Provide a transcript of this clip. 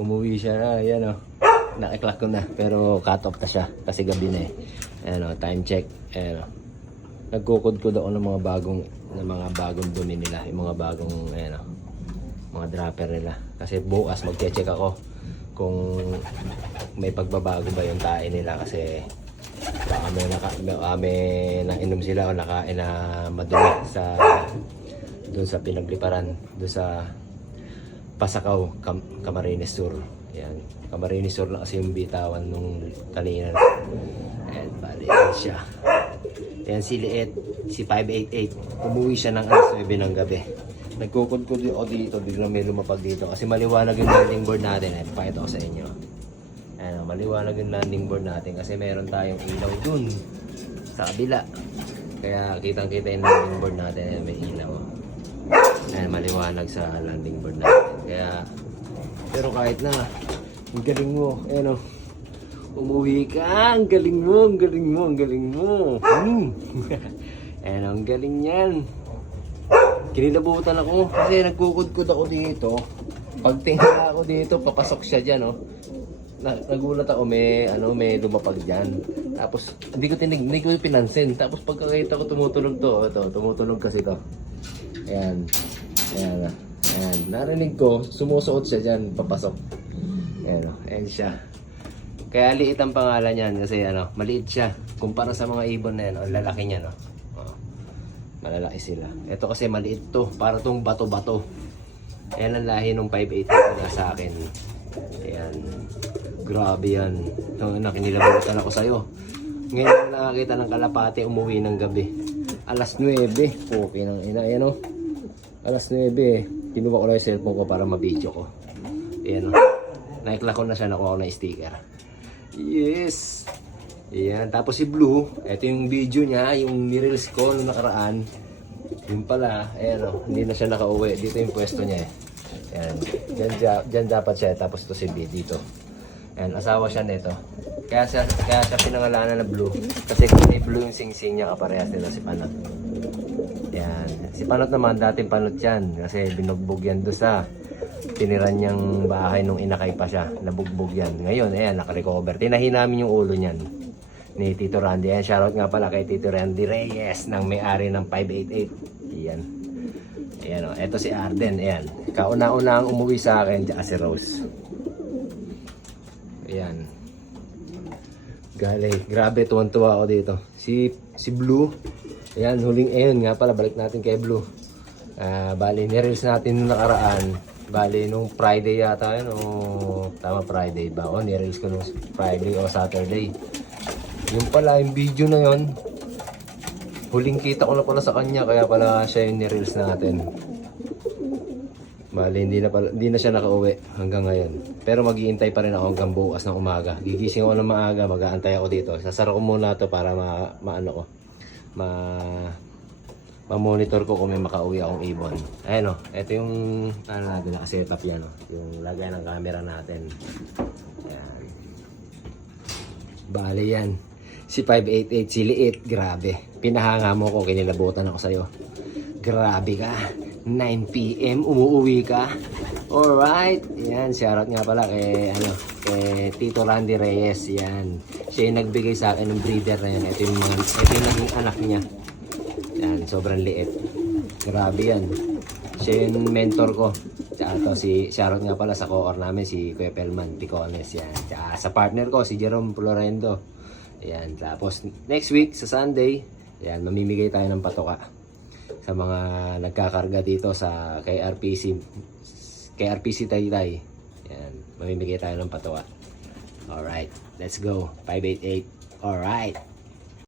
Umuwi siya na, yan o. Naka-clock ko na, pero cut off na siya kasi gabi na eh. Ayan o, time check. Ayan o. Nagkukod-kod ako ng mga bagong dumi nila, yung mga bagong, ayan o, mga dropper nila. Kasi bukas magche-check ako kung may pagbabago ba yung tae nila kasi baka may nainom sila o nakain na madumi sa doon sa pinagliparan, doon sa Pasakaw, Camarines Sur. Yan, Camarines Sur na kasi yung bitawan nung kanina. And bali yan siya. Yan si Liet, si 588. Umuwi siya ng alas 9 ng gabi. Nagkukod-kod ako dito, biglang may lumapag dito kasi maliwanag yung landing board natin. Eh, pakita ko sa inyo. Ayan, maliwanag yung landing board natin kasi meron tayong ilaw dun sa kabila. Kaya kitang-kita yung landing board natin. Ayan, may ilaw. Ayan, maliwanag sa landing board natin. Kaya, pero kahit na, ang galing mo. Ayan o. Umuwi ka. Ang galing mo, ang galing mo, ang galing mo. Ayan, ang galing yan. Kinilabutan ako kasi nagkukod-kod ako dito. Pag tingala ako dito, papasok siya dyan, oh. Nagulat ako, may lumapag dyan. Tapos, hindi ko pinansin. Tapos pagkakita ko tumutulog to, tumutulog kasi to. Ayan. Ayan. Ayan. Narinig ko, sumusuot siya dyan, papasok. Ayan, oh. Ayan siya. Kaya liit ang pangalan niyan kasi maliit siya. Kumpara sa mga ibon na yan, lalaki niya, no. Malalaki sila. Ito kasi maliit to. Para tong bato-bato. Ayan ang lahi ng 580 na sa akin. Ayan. Grabe yan. Ito, nakinilabutan ako sa'yo. Ngayon nakakita ng kalapate umuwi ng gabi. Alas 9. Okay nang ina. Ayan o. Alas 9. Kinuha ko lang yung cellphone ko para ma-video ko. Ayan o. Naikla ko na siya. Nakuha ko na yung sticker. Yes! Ayan, tapos si Blue, ito yung video niya, yung nireels ko nung nakaraan. Yun pala, ayan o, hindi na siya nakauwi. Dito yung pwesto niya eh. Ayan, dyan dapat siya, tapos to si B dito. Ayan, asawa siya nito. Kaya siya pinangalanan na Blue. Kasi kung Blue yung sing-sing niya, kaparehas nila si Panot. Ayan, si Panot naman, dating Panot yan. Kasi binugbog yan doon sa tiniran niyang bahay nung inakay pa siya. Nabugbog yan. Ngayon, ayan, nakarecover. Tinahin namin yung ulo niyan ni Tito Randy. Ayan, shoutout nga pala kay Tito Randy Reyes ng may-ari ng 588. Ayan. Ayan o. Ito si Arden. Ayan. Kauna-una ang umuwi sa akin. Tsaka si Rose. Ayan. Grabe, tuwan-tuwa ako dito. Si Blue. Ayan, ayun nga pala. Balik natin kay Blue. Bali, nireels natin nung nakaraan. Bali, nung Friday yata yun. O tama, Friday ba? O, nireels ko nung Friday o Saturday. Yung pala, yung video na yon, huling kita ko na pala sa kanya, kaya pala siya yung nireels natin. Bali, hindi na siya nakauwi hanggang ngayon. Pero mag-iintay pa rin ako hanggang bukas ng umaga. Gigising ako ng maaga, mag-aantay ako dito. Sasara ko muna to para ma-monitor ko kung may makauwi akong ibon. Ayan o, ito yung naka-setup yan o. Yung lagay ng camera natin. Ayan. Bali yan. Si 588, si Liit, grabe. Pinahanga mo ko, kinilabutan ako sa'yo. Grabe ka. 9 PM, umuuwi ka. Alright. Yan, shoutout nga pala kay Tito Randy Reyes. Yan. Siya yung nagbigay sa akin ng breeder na yan. Ito yung naging anak niya. Yan, sobrang liit. Grabe yan. Siya yung mentor ko. Tsaka to, shoutout nga pala sa co-or namin, si Kuya Pelman Picones. Yan. Tsaka sa partner ko, si Jerome Florendo. Ayan, tapos next week sa Sunday, ayan, mamimigay tayo ng patoka sa mga nagkakarga dito sa KRPC Taytay. Ayan, mamimigay tayo ng patoka. Alright, let's go. 588. Alright.